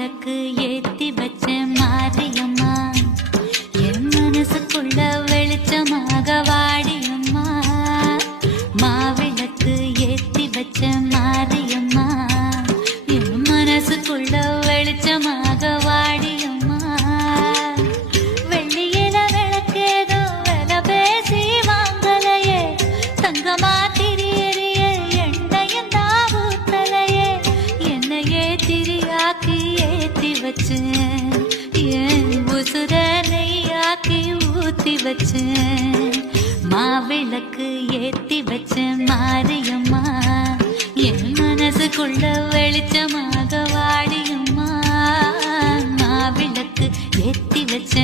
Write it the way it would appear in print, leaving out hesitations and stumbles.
மாவிளக்கு ஏத்தி வச்ச மாரியம்மா, என் மனசுக்குள்ள வெளிச்சமாக வாடியம்மா. மாவிளக்கு ஏத்தி வச்ச மாரியம்மா, என் மனசுக்குள்ள வெளிச்சமாக வாடியம்மா. வெள்ளியில விளக்கேதோ வில பேசி வாங்கலையே, தங்கமா திரியறிய எண்ணையும் தாவூத்தலையே. என்னையே திரியாக்கி ஏத்தி வச்சேன், என் உசுர நெய்யாக்கி ஊத்தி வச்சேன். மாவிளக்கு ஏத்தி வச்ச மாரியம்மா, என் மனசுக்குள்ள வெளிச்சமாக வாடியம்மா. மாவிளக்கு ஏத்தி வச்ச